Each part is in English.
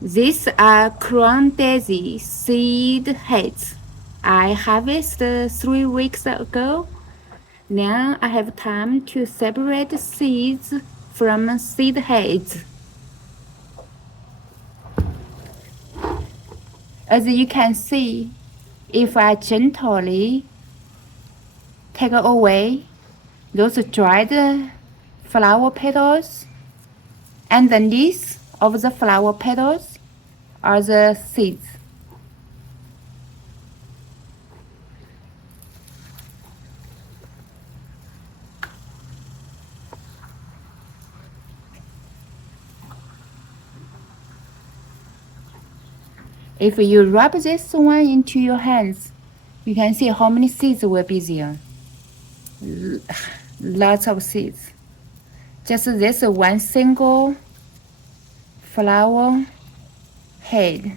These are crown daisy seed heads. I harvested 3 weeks ago. Now I have time to separate seeds from seed heads. As you can see, if I gently take away those dried flower petals, underneath of the flower petals are the seeds. If you rub this one into your hands, you can see how many seeds will be there. Lots of seeds. Just this one single flower head.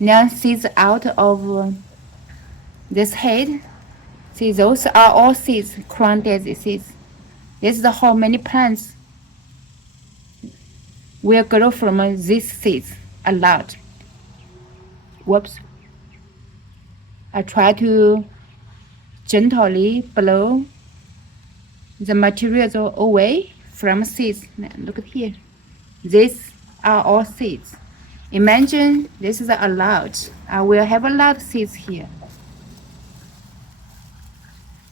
Now seeds out of this head. See, those are all seeds, crown daisy seeds. This is how many plants will grow from these seeds. A lot. Whoops. I try to gently blow the materials away from seeds. Look at here. These are all seeds. Imagine this is a lot. I will have a lot of seeds here.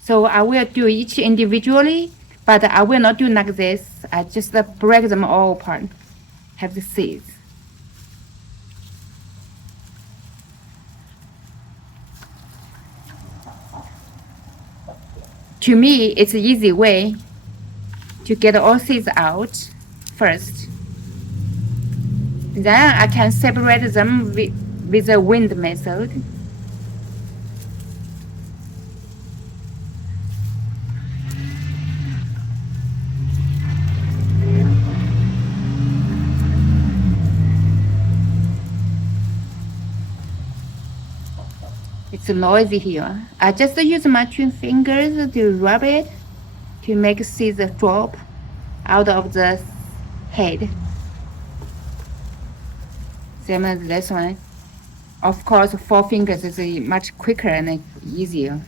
So I will do each individually, but I will not do like this. I just break them all apart. Have the seeds. To me, it's an easy way to get all seeds out first. Then I can separate them with the wind method. It's noisy here. I just use my 2 fingers to rub it to make seeds drop out of the head. Same as this one. Of course, 4 fingers is much quicker and easier.